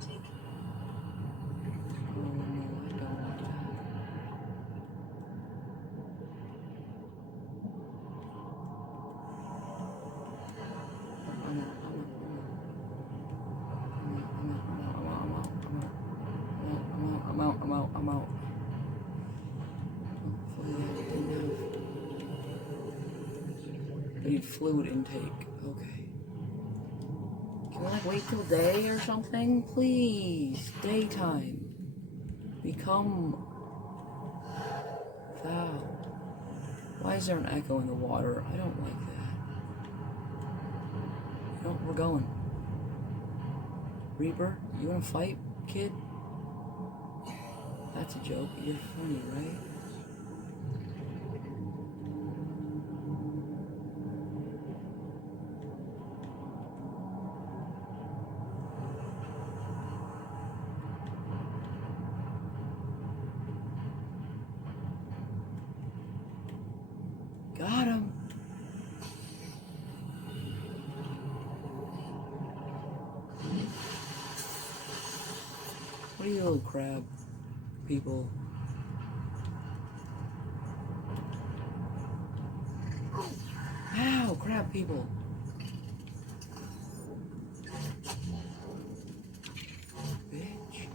intake. Oh no, I don't want that. I'm out. I need fluid intake. Okay. Can we like wait till day or something? Please. Daytime. Become foul. Why is there an echo in the water? I don't like that. You know, we're going. Reaper, you wanna fight, kid? That's a joke. You're funny, right? Got him. What are you little crab people? Ow, crab people. Bitch.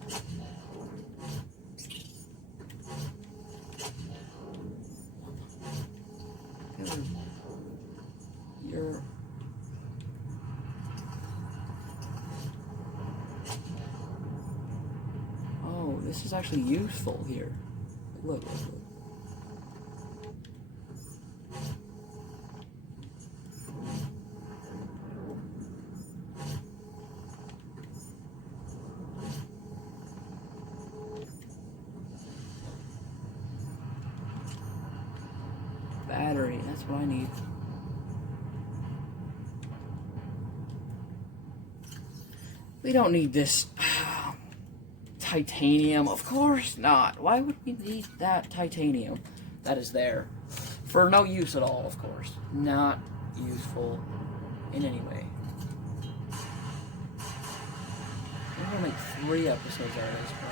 You're... Oh, this is actually useful here. Look. Battery, that's what I need. We don't need this titanium. Of course not. Why would we need that titanium that is there? For no use at all, of course. Not useful in any way. I'm gonna make 3 episodes out of this, bro.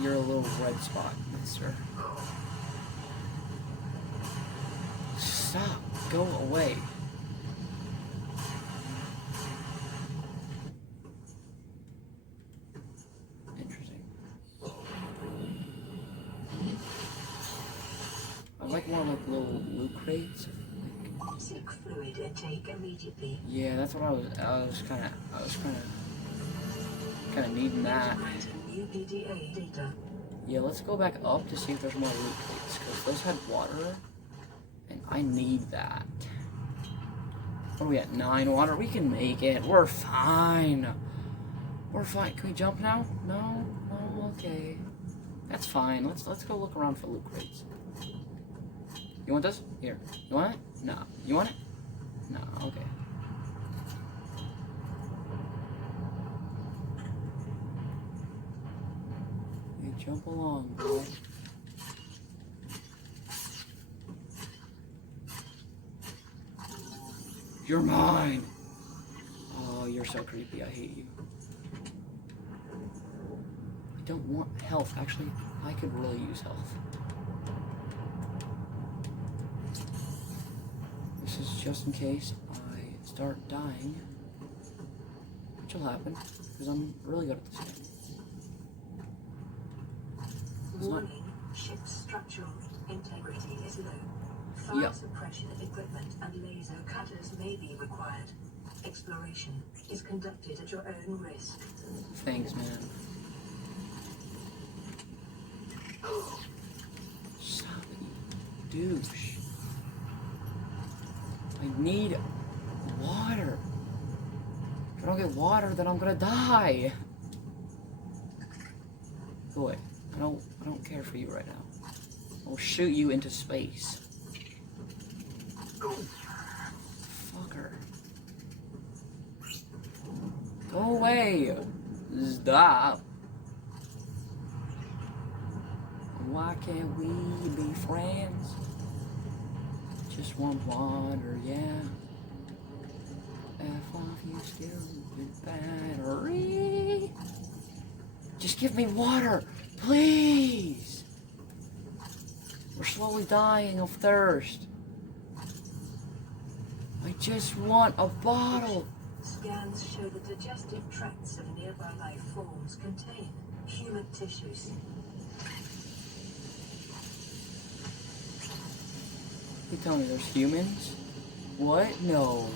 You're a little red spot, mister. Stop. Go away. Interesting. I like more like little loot crates. Seek fluid intake immediately. Yeah, that's what I was kind of needing that. New PDA data. Yeah, let's go back up to see if there's more loot crates, because those had water, and I need that. What are we at? 9 water? We can make it. We're fine. We're fine. Can we jump now? No? Oh, okay. That's fine. Let's go look around for loot crates. You want this? Here. You want it? No. You want it? No. Okay. You jump along, boy. You're mine! Oh, you're so creepy. I hate you. I don't want health. Actually, I could really use health. This is just in case I start dying. Which will happen, because I'm really good at this game. Warning, ship's structural integrity is low. Fire suppression of equipment and laser cutters may be required. Exploration is conducted at your own risk. Thanks, man. Stop it, you douche. I need water. If I don't get water, then I'm gonna die. Boy, I don't care for you right now. I'll shoot you into space. Fucker. Go away. Stop. Why can't we be friends? Just want water, yeah. F off, you stupid battery. Just give me water, please. We're slowly dying of thirst. I just want a bottle. Scans show the digestive tracts of nearby life forms contain human tissues. You tell me there's humans? What? No.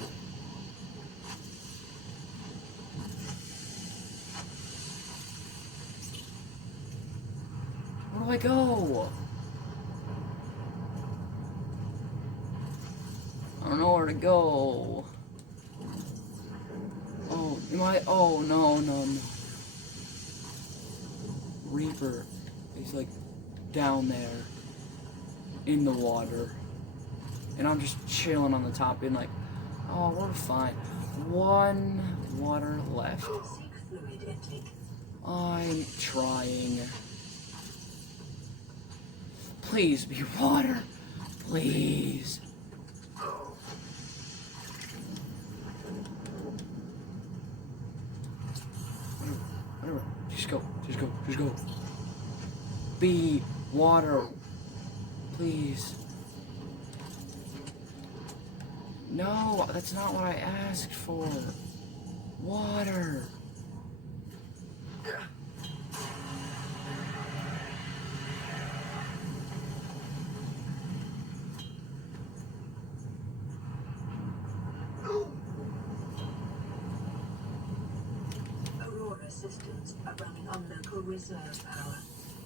Where do I go? I don't know where to go. Oh, am I? Oh, no. Reaper is like down there in the water. And I'm just chilling on the top being like, oh, we're fine. One water left. Seek fluid intake. I'm trying. Please be water. Please. Whatever. Just go. Be water. Please. No, that's not what I asked for. Water. Aurora systems are running on local reserve power,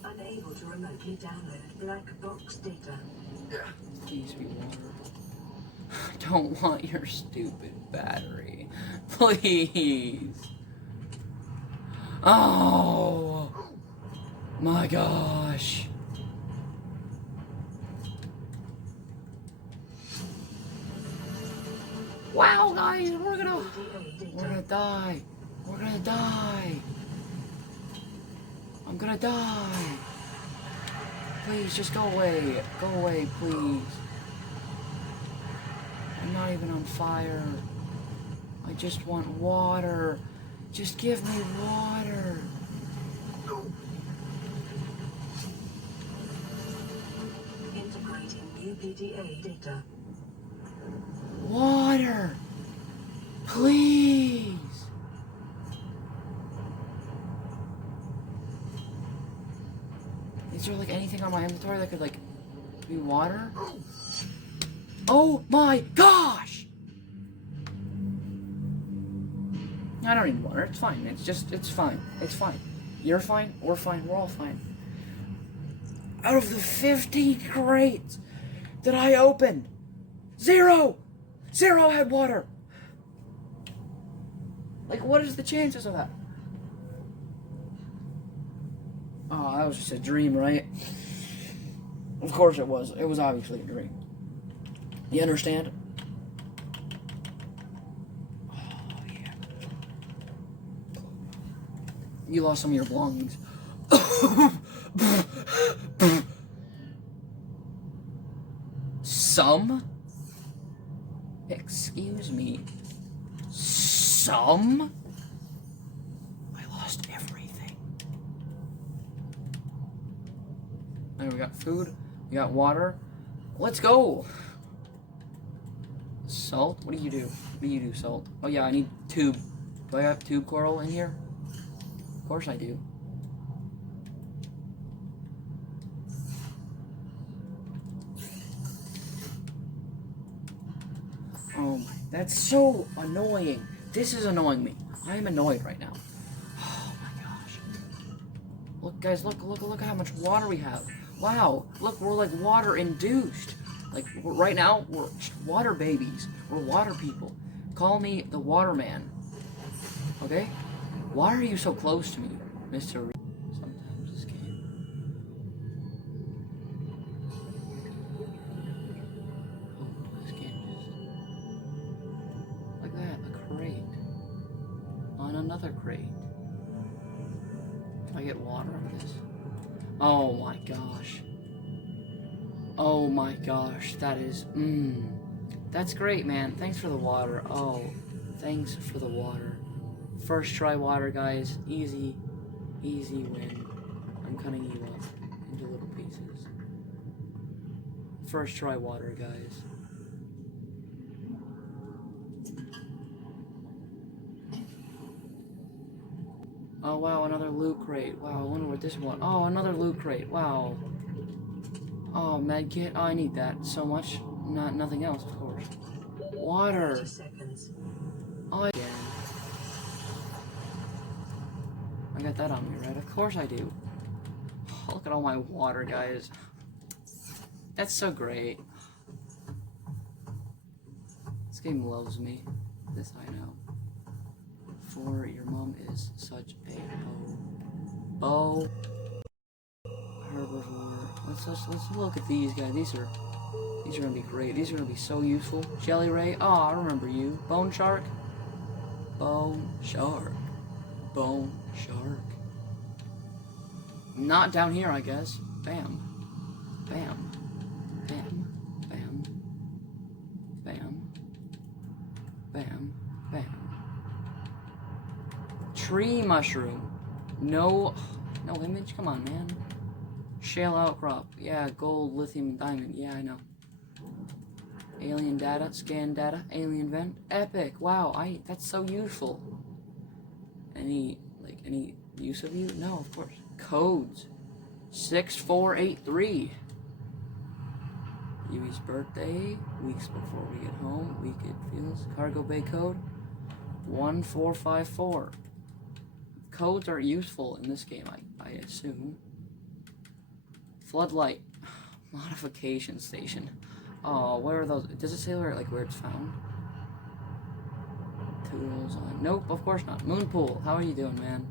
unable to remotely download black box data. Please be water. I don't want your stupid battery. Please. Oh my gosh. Wow, guys, we're gonna die. We're gonna die. I'm gonna die. Please, just go away. Go away, please. I'm not even on fire. I just want water. Just give me water. Integrating new PDA data. Water. Please. Is there like anything on my inventory that could like be water? Oh my gosh! I don't need water. It's fine. It's fine. It's fine. You're fine. We're fine. We're all fine. Out of the 15 crates that I opened, zero had water. Like, what is the chances of that? Oh, that was just a dream, right? Of course it was. It was obviously a dream. You understand? Oh, yeah. You lost some of your belongings. Some? Excuse me. Some? I lost everything. Alright, we got food. We got water. Let's go! Salt? What do you do? What do you do, Salt? Oh yeah, I need tube. Do I have tube coral in here? Of course I do. Oh my, that's so annoying. This is annoying me. I am annoyed right now. Oh my gosh. Look guys, look how much water we have. Wow, look, we're like water induced. Like, right now, we're water babies. We're water people. Call me the waterman. Okay? Why are you so close to me, Mr. Sometimes this game. Oh, this game just... Like that, a crate. On another crate. Can I get water out of this? Oh my gosh. Oh my gosh, that is, that's great, man. Thanks for the water. Oh, thanks for the water. First try water, guys. Easy, easy win. I'm cutting you up into little pieces. First try water, guys. Oh wow, another loot crate. Wow, I wonder what this one. Oh, another loot crate. Wow. Oh, medkit. Oh, I need that so much. Nothing else, of course. Water. Oh, again. I got that on me, right? Of course I do. Oh, look at all my water, guys. That's so great. This game loves me. This I know. For your mom is such a bow herbivore. Let's look at these guys. These are gonna be great. These are gonna be so useful. Jelly Ray. Oh, I remember you. Bone Shark. Bone Shark. Bone Shark. Not down here, I guess. Bam. Bam. Bam. Bam. Bam. Bam. Bam. Tree mushroom. No image? Come on, man. Shale outcrop. Yeah, gold, lithium, and diamond. Yeah, I know. Alien data, scan data, alien vent. Epic. Wow, that's so useful. Any use of you? No, of course. Codes. 6483. Yui's birthday. Weeks before we get home. Weekend feels. Cargo bay code. 1454. Codes are useful in this game, I assume. Floodlight. Modification station. Oh, where are those? Does it say where it's found? Tools on. Nope, of course not. Moonpool. How are you doing, man?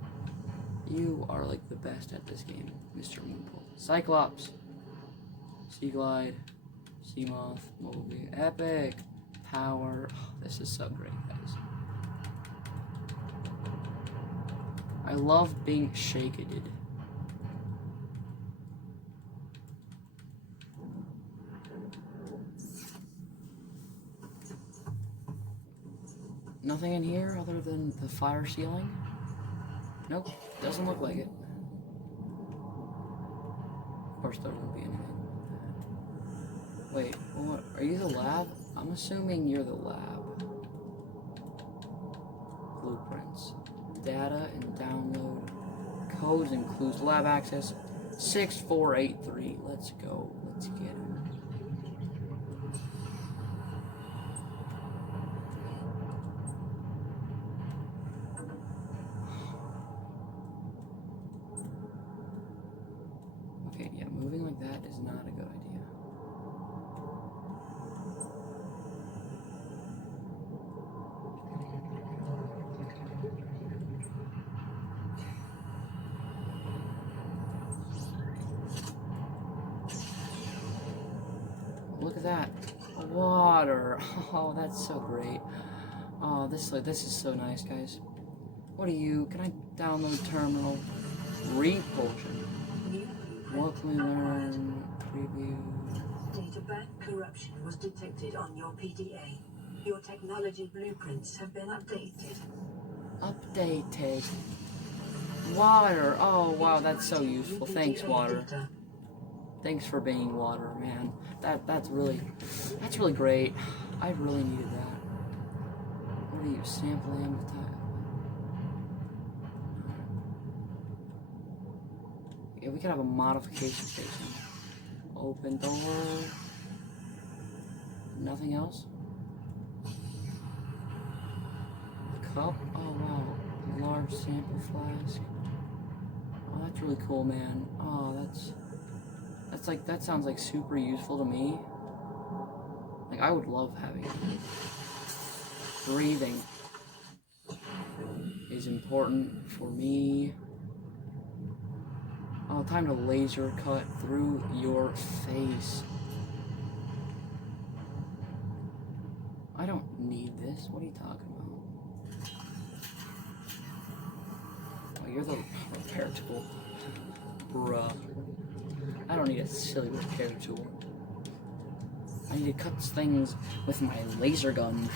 You are like the best at this game, Mr. Moonpool. Cyclops. Sea Glide. Sea Moth. Movie. Epic. Power. Oh, this is so great, guys. I love being shaked. Nothing in here other than the fire ceiling? Nope, doesn't look like it. Of course there won't be anything. Wait, what? Are you the lab? I'm assuming you're the lab. Blueprints. Data and download. Codes includes lab access. 6483. Let's go. Let's get it. Okay, yeah, moving like that is not a good idea. Look at that. Water. Oh, that's so great. Oh, this is so nice, guys. What are you? Can I download terminal? Repulsion. What can we learn? Preview. Databank corruption was detected on your PDA. Your technology blueprints have been updated. Updated. Water. Oh, wow, that's so useful. Thanks, water. Thanks for being water, man. That's really great. I really needed that. What are you, sample amplifier? Yeah, we could have a modification station. Open door. Nothing else? Cup? Oh wow. Large sample flask. Oh, that's really cool, man. Oh, that sounds like super useful to me. Like, I would love having it. Breathing is important for me. Oh, time to laser cut through your face. I don't need this. What are you talking about? Oh, you're the repair tool. Bruh. I don't need a silly repair tool. I need to cut things with my laser gun.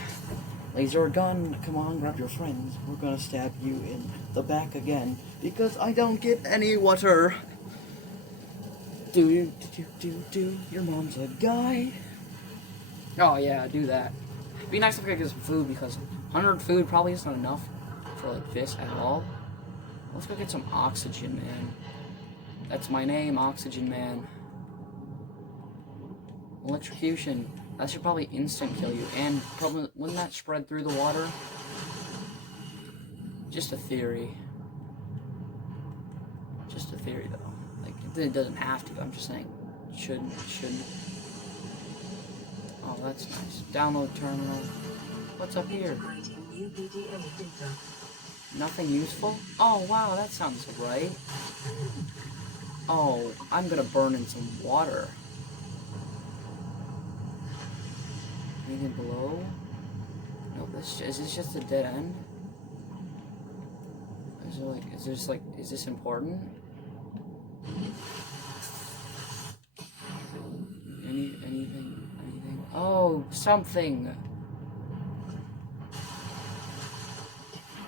Laser gun, come on, grab your friends. We're gonna stab you in the back again because I don't get any water. Do, your mom's a guy. Oh yeah, do that. It'd be nice if I could get some food because 100 food probably isn't enough for like this at all. Let's go get some oxygen, man. That's my name, Oxygen Man. Electrocution. That should probably instant kill you. And probably, wouldn't that spread through the water? Just a theory. Just a theory, though. Like, it doesn't have to. I'm just saying, should. Oh, that's nice. Download terminal. What's up here? Nothing useful? Oh, wow, that sounds right. Oh, I'm gonna burn in some water. Anything below? No, is this just a dead end? Is this important? Anything? Oh, something!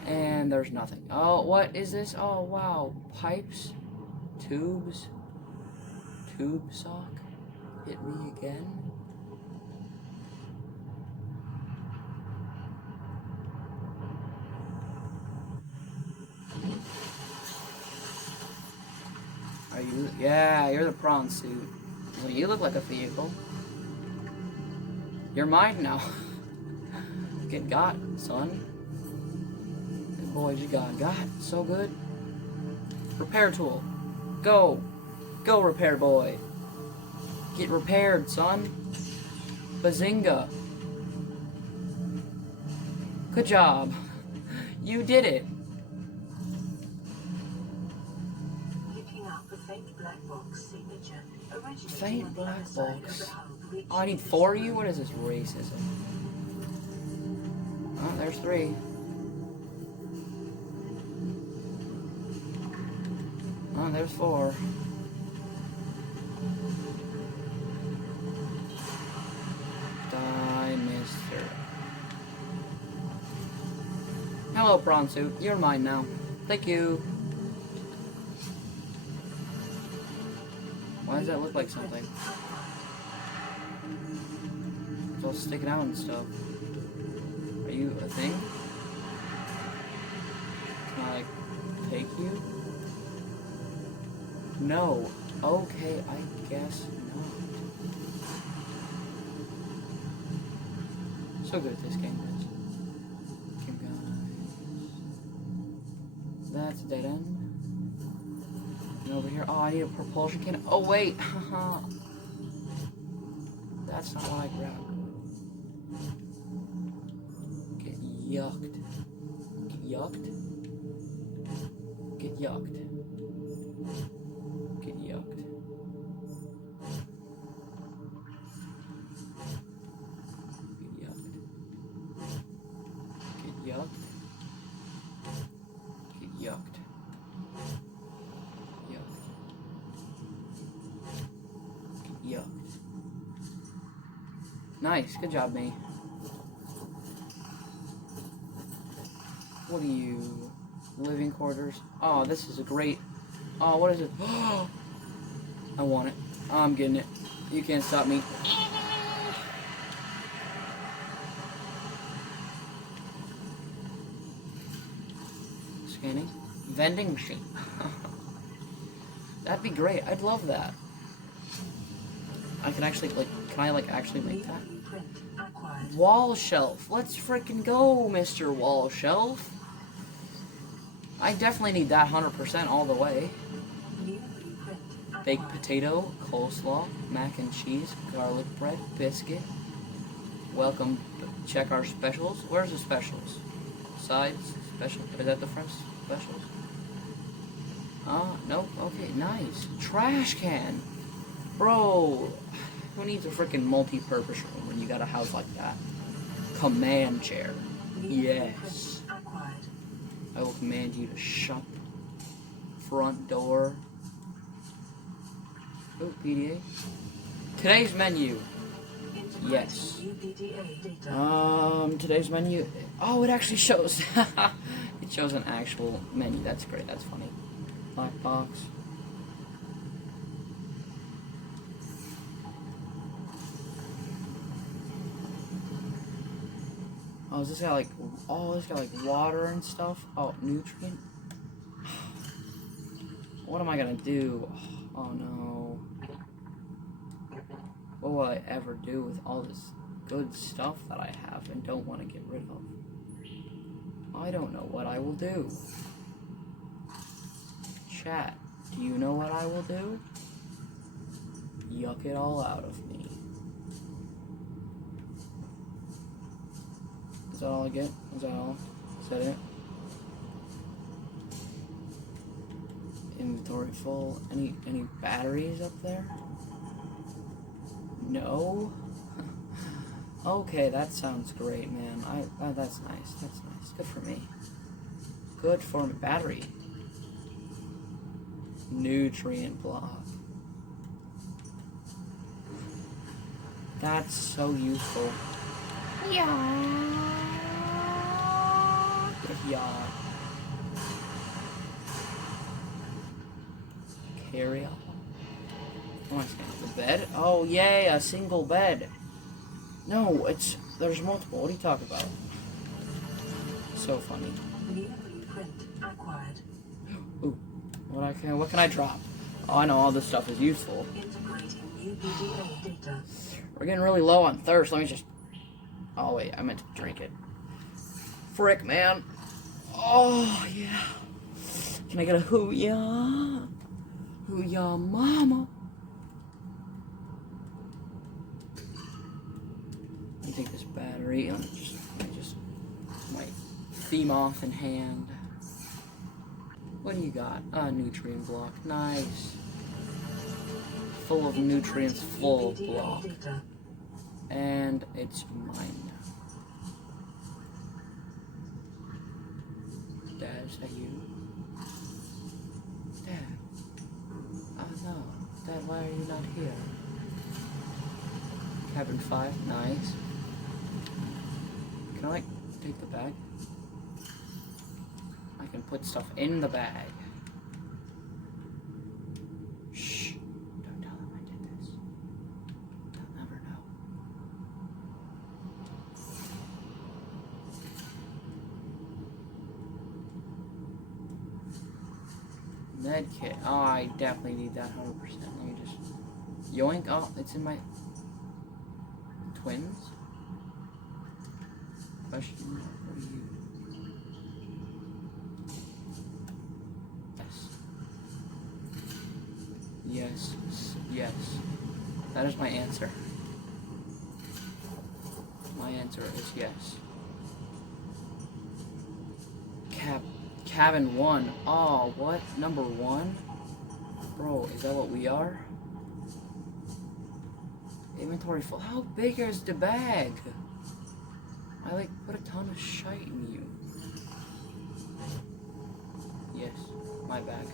And there's nothing. Oh, what is this? Oh, wow. Pipes? Tubes? Tube sock? Hit me again? Are you? Yeah, you're the prawn suit. Well, you look like a vehicle. You're mine now. Get got, son. Good boy, you got so good. Repair tool. Go. Go, repair boy. Get repaired, son. Bazinga. Good job. You did it. Faint black box. Oh, I need 4 of you? What is this racism? Oh, there's 3. Oh, there's 4. Die, mister. Hello, prawn suit. You're mine now. Thank you. Why does that look like something? It's all sticking out and stuff. Are you a thing? Can I, like, take you? No. Okay, I guess not. So good at this game is. Okay, guys. That's a dead end. And over here, oh, I need a propulsion cannon. Oh, wait! Haha. That's not what I grabbed. Get yucked. Get yucked? Get yucked. Get yucked. Get yucked. Get yucked. Get yucked. Yucked. Nice, good job, me. What are you? Living quarters? Oh, this is a great. Oh, what is it? I want it. I'm getting it. You can't stop me. Scanning. Vending machine. That'd be great. I'd love that. I can actually, like, can I, like, actually make that? Wall shelf. Let's freaking go, Mr. Wall Shelf. I definitely need that 100% all the way. Baked potato, coleslaw, mac and cheese, garlic bread, biscuit. Welcome. Check our specials. Where's the specials? Sides, special. Is that the French specials? Nope. Okay, nice. Trash can. Bro, who needs a freaking multi-purpose room when you got a house like that? Command chair. Yes. I will command you to shut. Front door. Oh, PDA. Today's menu. Yes. UPDA data. Today's menu. Oh, it actually shows. It shows an actual menu. That's great. That's funny. Black box. Oh, is this got like? Oh, this got like water and stuff. Oh, nutrient. What am I gonna do? Oh no. What will I ever do with all this good stuff that I have and don't want to get rid of? I don't know what I will do. Chat, do you know what I will do? Yuck it all out of me. Is that all I get? Is that all? Is that it? Inventory full. Any batteries up there? No? Okay, that sounds great, man. That's nice. That's nice. Good for me. Good for me. Battery. Nutrient block. That's so useful. Yeah. Yeah. Carry on. What am I saying? The bed? Oh, yay, a single bed. No, there's multiple. What are you talking about? So funny. New blueprint acquired. Ooh, what can I drop? Oh, I know all this stuff is useful. Integrating UPDA data. We're getting really low on thirst. Let me just. Oh wait, I meant to drink it. Frick, man. Oh yeah. Can I get a hoo-yah? Hoo-yah, mama. Let me take this battery. Let me just my theme off in hand. What do you got? A nutrient block. Nice. Full of nutrients, full block. And it's mine. Dad, is that you? Dad. Oh no. Dad, why are you not here? Cabin 5, nice. Can I, like, take the bag? I can put stuff in the bag. Shh. Don't tell them I did this. They'll never know. Med kit. Oh, I definitely need that 100%. Let me just... Yoink. Oh, it's in my... Twins? Question mark. What are you? Yes. Yes. Yes. That is my answer. My answer is yes. Cabin 1. Oh, what? Number 1? Bro, is that what we are? Inventory full. How big is the bag? I like put a ton of shite in you. Yes, my bag.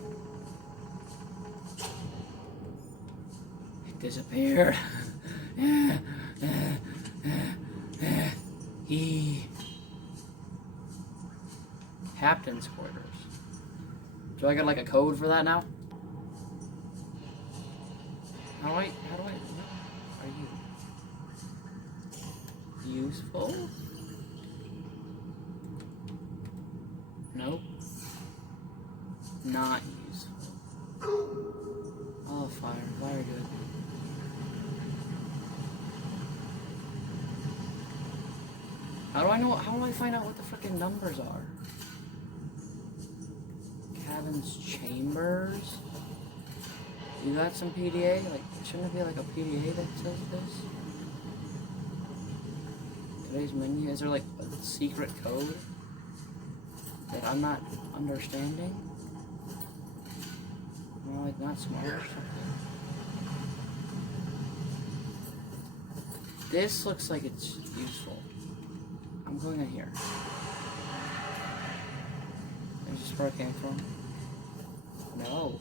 It disappeared. Captain's quarters. Do I get like a code for that now? How do I? Are you useful? Nope. Not useful. Oh, fire. Very good. How do I find out what the freaking numbers are? Cabin's chambers? You got some PDA? Like, shouldn't it be like a PDA that says this? Today's menu? Is there like a secret code that I'm not understanding? Am I like not smart or something? This looks like it's useful. I'm going in here. Is this where I came from? No.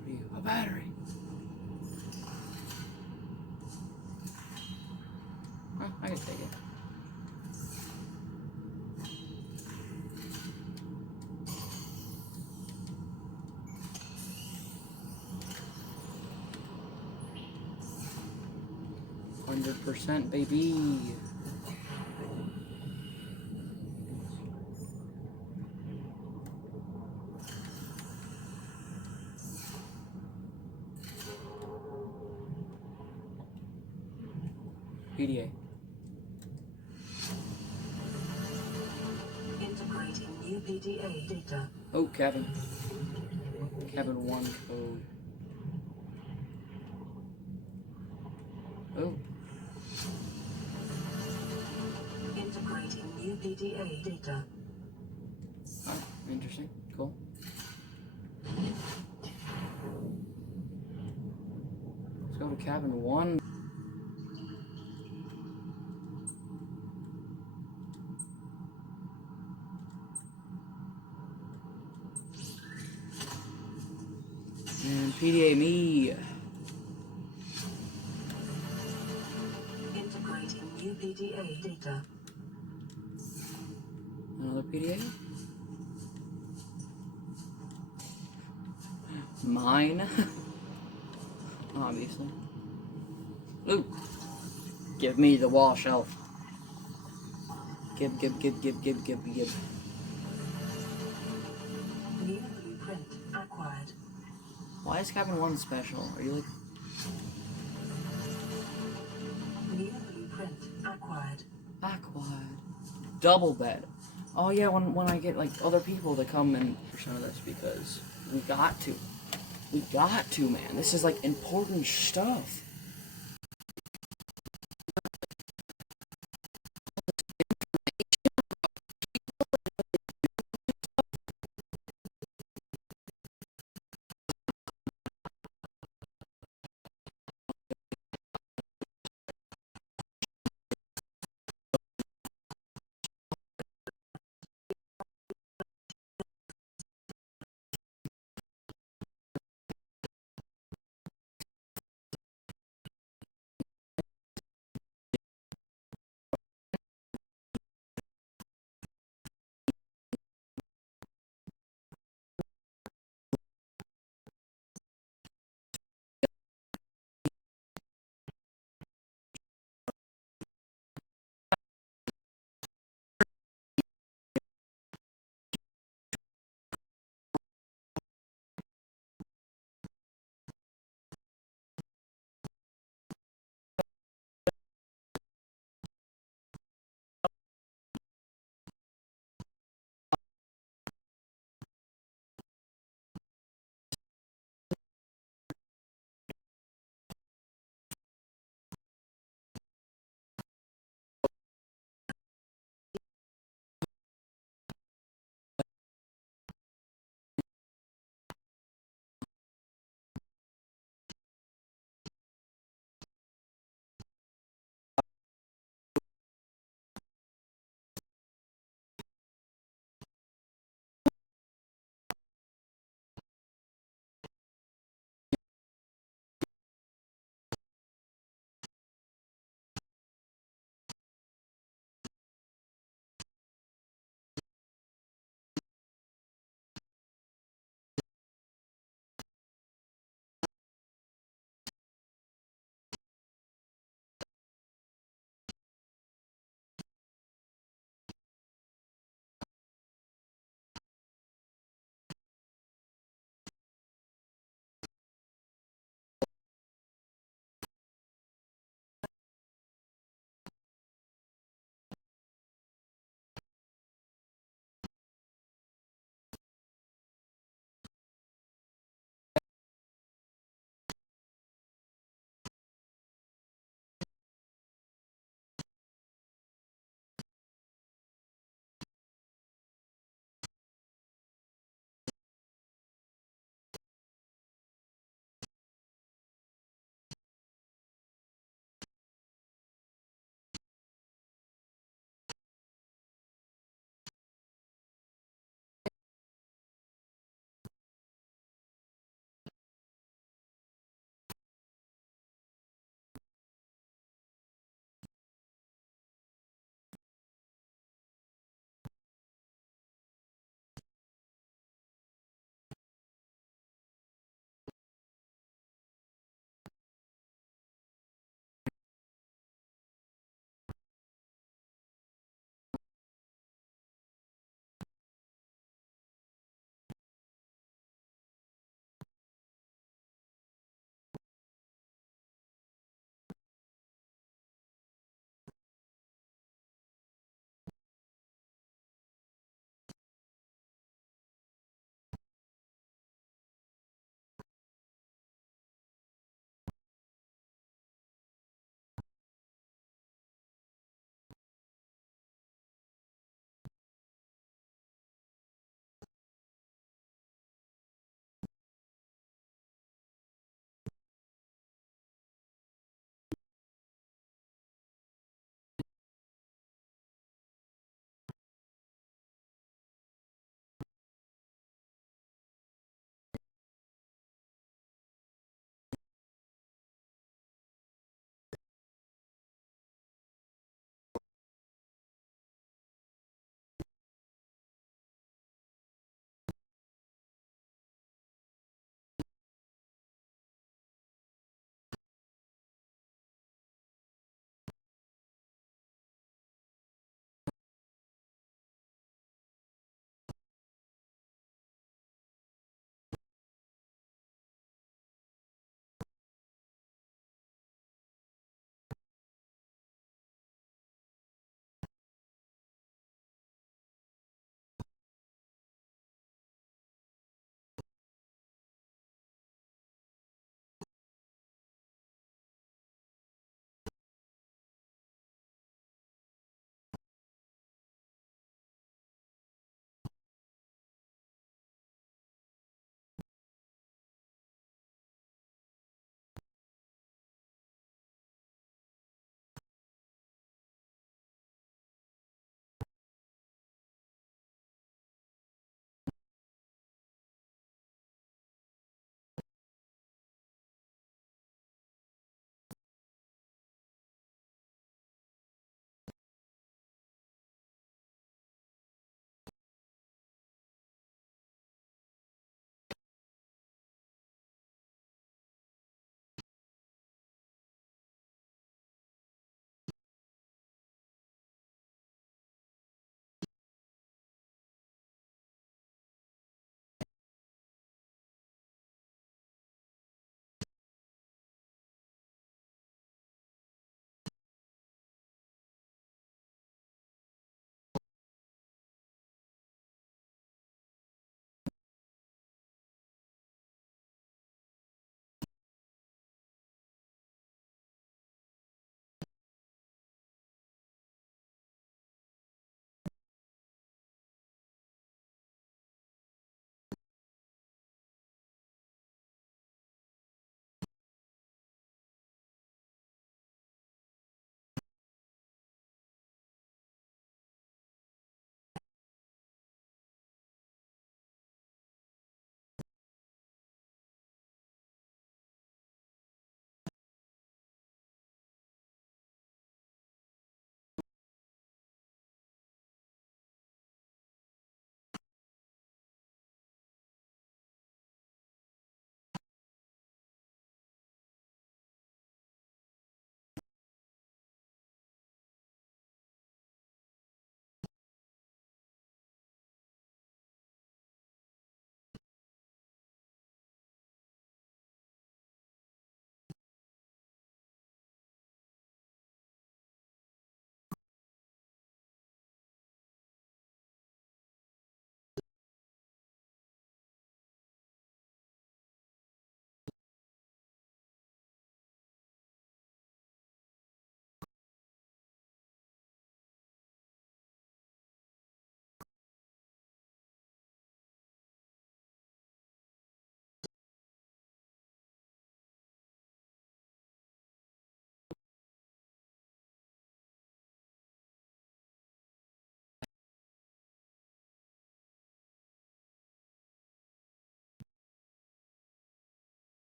What are you? A battery. 100%, baby. PDA. Integrating new PDA data. Oh, cabin. Cabin 1 code. Oh. Integrating new PDA data. Oh, interesting. Cool. Let's go to cabin 1. And PDA me. Integrating new PDA data. Another PDA. Mine. Obviously. Ooh. Give me the wall shelf. Give. New blueprint acquired. Why is cabin 1 special? Are you like... New blueprint acquired. Acquired. Double bed. Oh yeah, when I get like other people to come and percent of this, because we got to. We got to, man. This is like important stuff.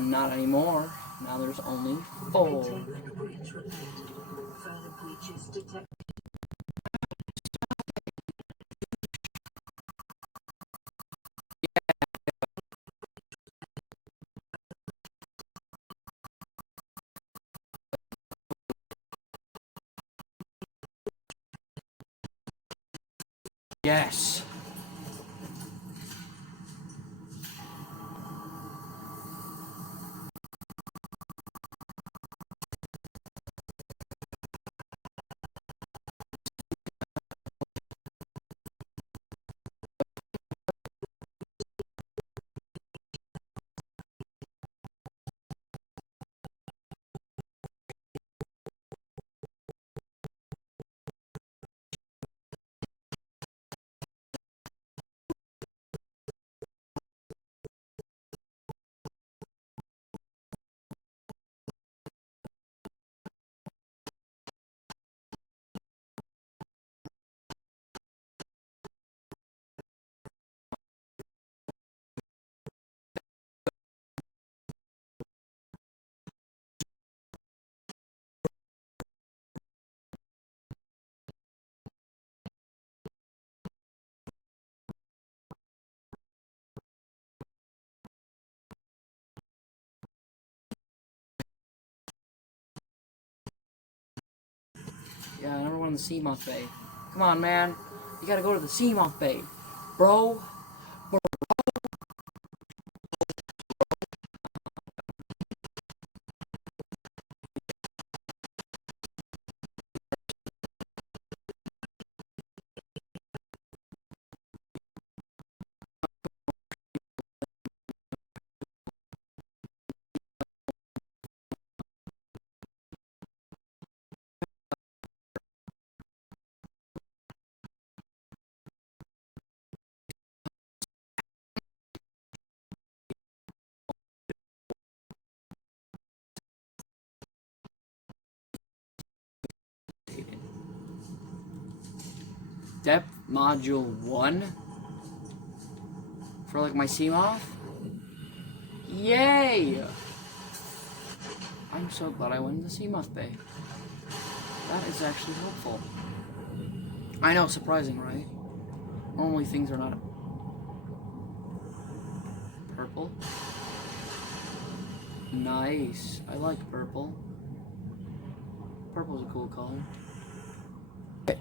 Not anymore. Now there's only 4. Containment breach repaired. Further breaches detected. Yes. Yeah, I never went to the Seamoth Bay. Come on, man. You gotta go to the Seamoth Bay. Bro. Depth Module 1? For like my Seamoth? Yay! I'm so glad I went to the Seamoth Bay. That is actually helpful. I know, surprising, right? Normally things are not purple. Nice. I like purple. Purple's a cool color. Okay.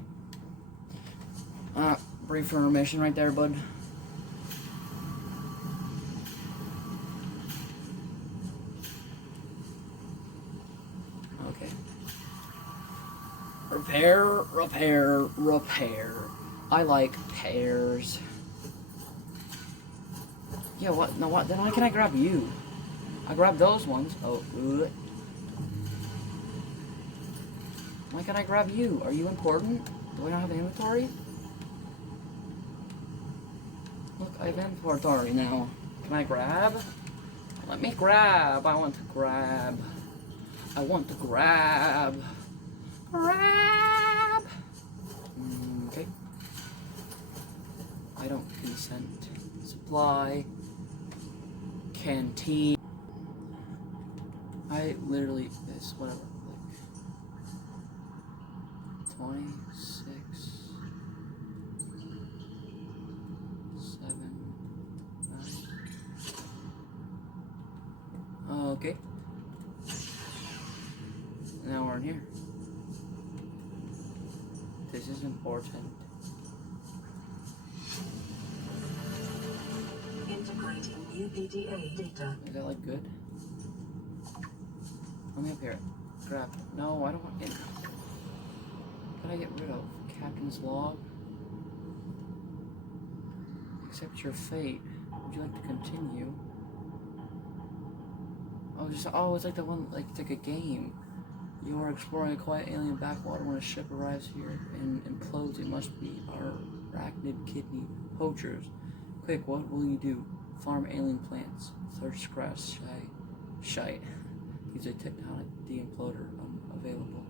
Brief intermission right there, bud. Okay. Repair, repair, repair. I like pears. Yeah, what? No, what? Then why can I grab you? I grabbed those ones. Oh, ugh. Why can I grab you? Are you important? Do I not have inventory? Look, I have inventory now. Can I grab? Let me grab. I want to grab. I want to grab. Grab! Okay. I don't consent. Supply. Canteen. I literally, this, whatever, like 26, 7, 9. Okay. Now we're in here. This is important. Integrating UPDA data. Is that like good? Let me up here. Grab. No, I don't want it. What can I get rid of? Captain's log. Accept your fate. Would you like to continue? Oh, it's like the one, like it's like a game. You are exploring a quiet alien backwater when a ship arrives here and implodes. It must be our arachnid kidney poachers. Quick, what will you do? Farm alien plants. Search scratch shite. Use a tectonic de-imploder available.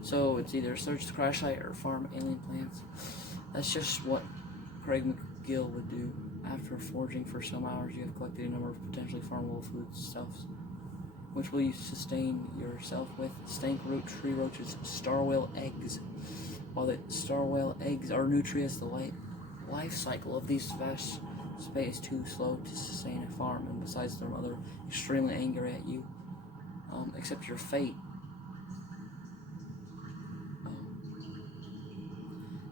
So it's either search scratch shite or farm alien plants. That's just what Craig McGill would do. After foraging for some hours, you have collected a number of potentially farmable foodstuffs, which will you sustain yourself with. Stank root, tree roaches, star whale eggs. While the star whale eggs are nutritious, the life cycle of these vast space is too slow to sustain a farm, and besides their mother extremely angry at you. Accept your fate.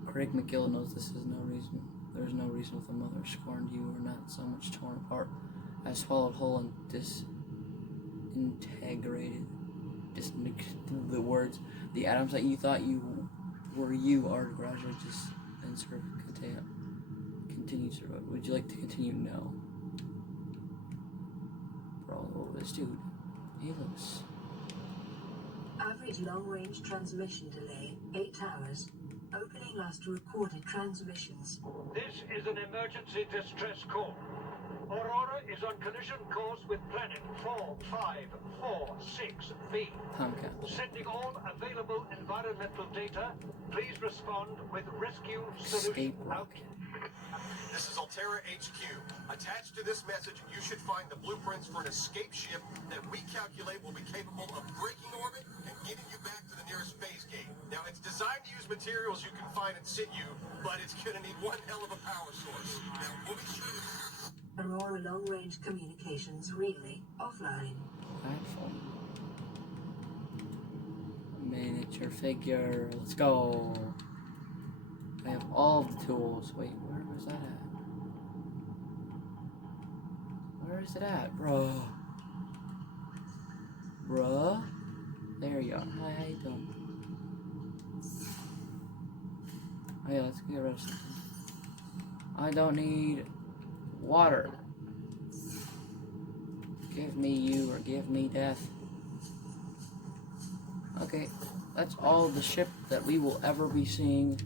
Craig McGill knows this is no reason. There's no reason with a mother scorned you or not so much torn apart as swallowed whole and disintegrated. The words, the atoms that you thought you were you are gradually just and sort of continue to. Would you like to continue? No. Bro, look at this dude. He looks. Average long-range transmission delay, 8 hours. Opening last recorded transmissions. This is an emergency distress call. Aurora is on collision course with planet 4546b. Tomcat. Sending all available environmental data. Please respond with rescue Escape solution. rocket. This is Altera HQ. Attached to this message, you should find the blueprints for an escape ship that we calculate will be capable of breaking orbit and getting you back to the nearest phase gate. Now, it's designed to use materials you can find in situ, but it's going to need one hell of a power source. Now, we'll be sure to... Aurora long-range communications relay offline. Platform. Miniature figure. Let's go. I have all the tools. Wait, where was that at? Where is it at, bruh? Bruh? There you are. Hi, how you doing? Oh yeah, let's get rid of something. I don't need water. Give me you or give me death. Okay, that's all the ship that we will ever be seeing.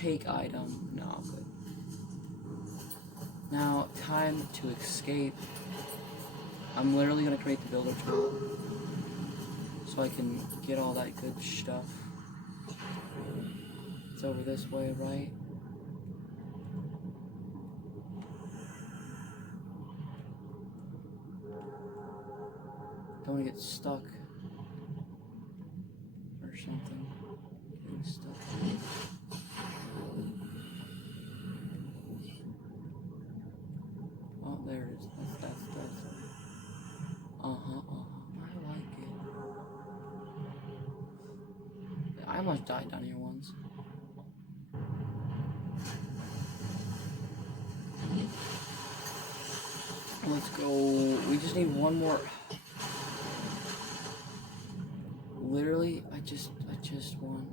Take item. No, I'm good. Now, time to escape. I'm literally going to create the builder tool so I can get all that good stuff. It's over this way, right? Don't want to get stuck or something. Getting stuck. Oh, there it is. That's I like it. I almost died down here once. Let's go. We just need one more. Literally, I just want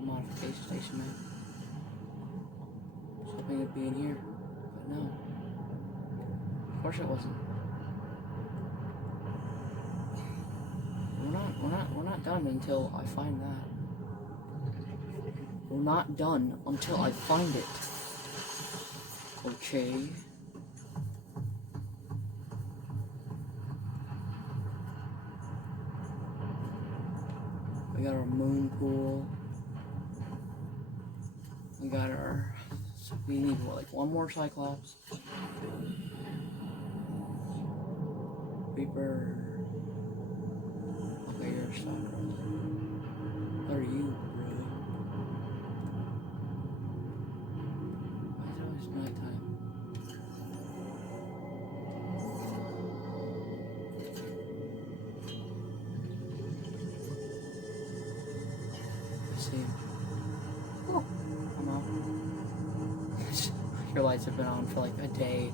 a modification station map. I was hoping it'd be in here, but no. Of course it wasn't. We're not done until I find that. We're not done until I find it. Okay. We got our moon pool. We got our. So we need what, like one more Cyclops. Reaper. Okay, you're a stalker. What are you, bro? Why is it always nighttime? I see him. Oh, I'm out. Your lights have been on for like a day.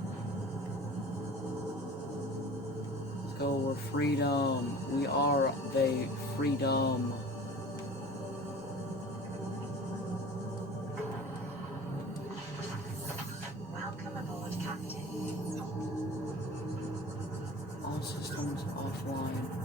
Let's go, we're freedom. We are the freedom. Welcome aboard, Captain. All systems offline.